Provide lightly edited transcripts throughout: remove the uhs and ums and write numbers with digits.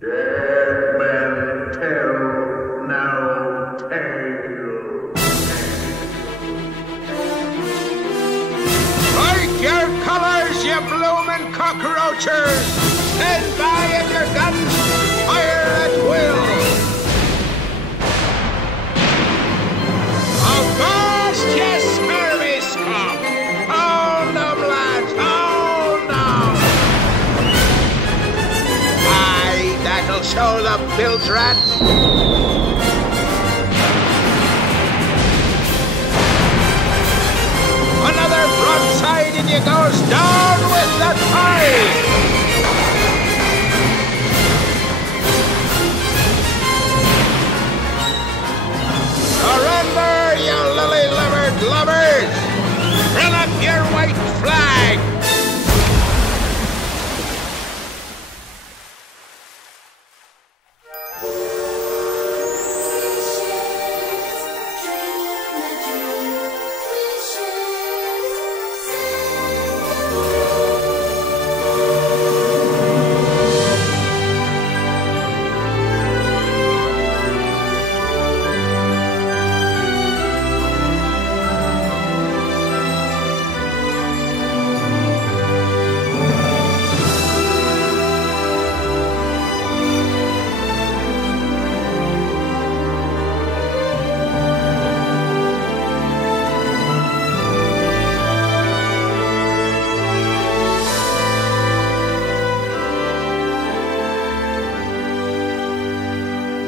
Dead men tell no tale. Like your colors, you bloomin' cockroaches! Stand by at your guns, fire at will! Avast, ye scurvy scum! Hold them, lads, hold them! Aye, that'll show the bilge rats! Another broadside and you goes down with the tide! Surrender, you lily-livered lubbers! Fill up your white flag!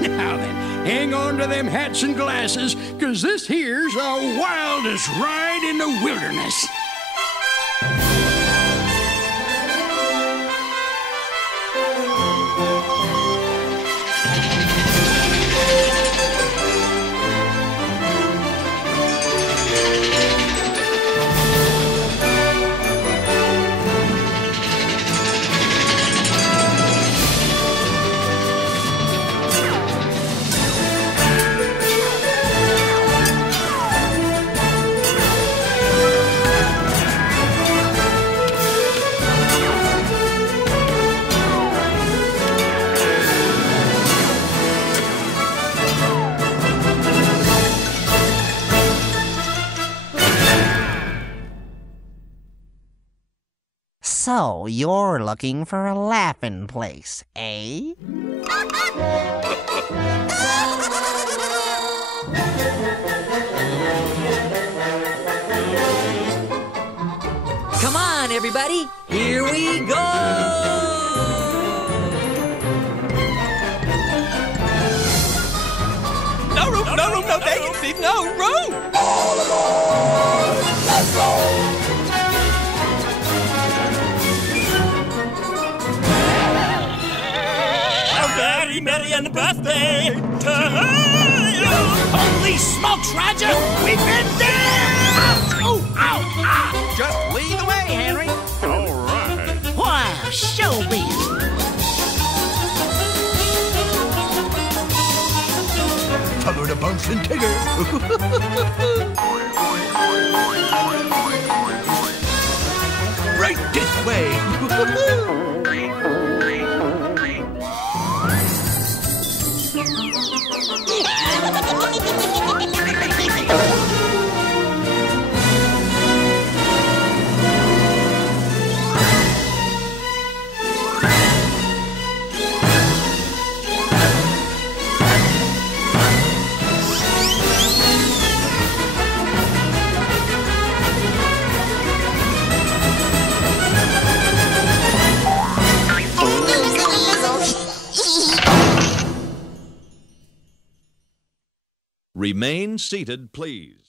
Now then, hang on to them hats and glasses, 'cause this here's the wildest ride in the wilderness. So, you're looking for a laughing place, eh? Come on, everybody, here we go! No room, no room, no vacancy, no room! All aboard! Let's go! Very merry and birthday to you! Holy smokes, Roger! We've been there! Oh, ow, ow! Just lead the way, Henry. All right. Wow, showbiz! Follow the bouncing tigger. Right this way. Remain seated, please.